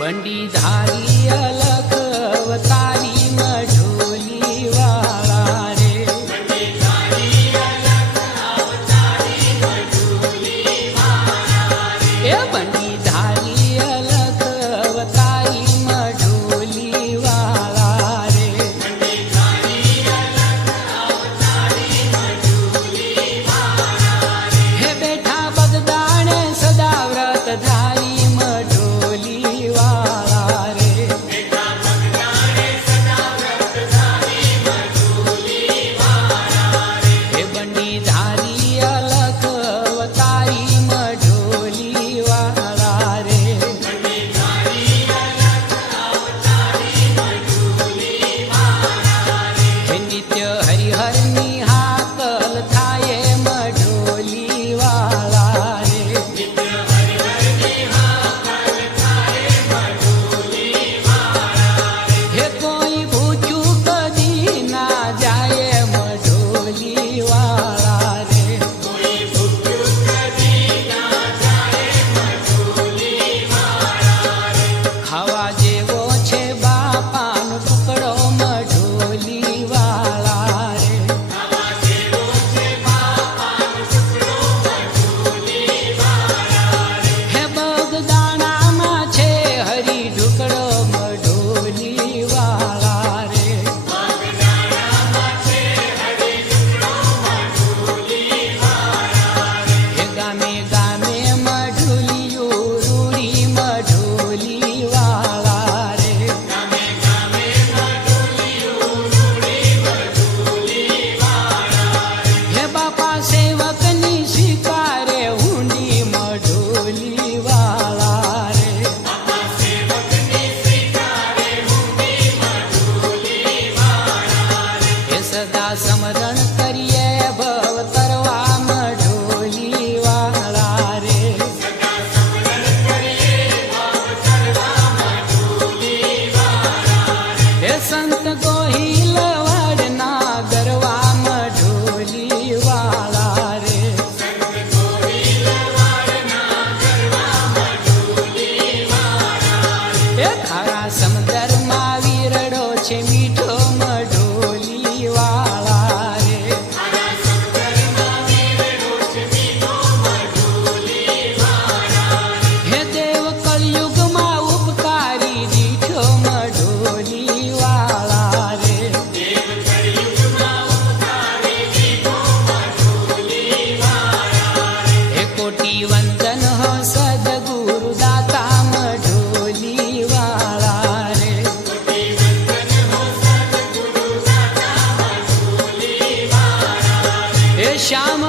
બંડી ધારી અલખ અવતારી મઢોલી વાળા રે એ બંડી ધારી અલખ અવતારી મઢોલી વાળા રે હે બેઠા બગદાણે સદા વ્રત ધારી મઢોલી વાળા રે હે બંડી ધારી અલખ અવતારી મઢોલી વાળા રે હે નિત્ય હરિહરની હાકલ થાય મઢોલી વાળા રે હે કોઈ ભૂખ્યું કદી ના જાય મઢોલી વાળા રે ખાવા જેવો છે બાપાનો ટુકડો મઢોલી વાળા રે હે બગદાણામાં છે હરી ઢુકડો મઢોલી વાળા રે હે ગામે ગામે મઢોલિયું રૂડી મઢોલી વાળા રે હે બાપા સેવકની સ્વીકારે ઊંડી મઢોલી વાળા રે હે સદા સમરણ કરીએ ભવ તરવા મઢોલી વાળા રે હે સંત ગોહિલ વાડના ગરવા મઢોલી વાળા રે હે ખારા સમુદ્રમાં વીરડો છે મીઠો મઢોલી વાળા રે હે દેવ કળિયુગમાં ઉપકારી દીઠો મઢોલી વાળા રે હે કોટી વંદન હો સદગુરુ દાતા મઢોલી વાળા રે હે શ્યામ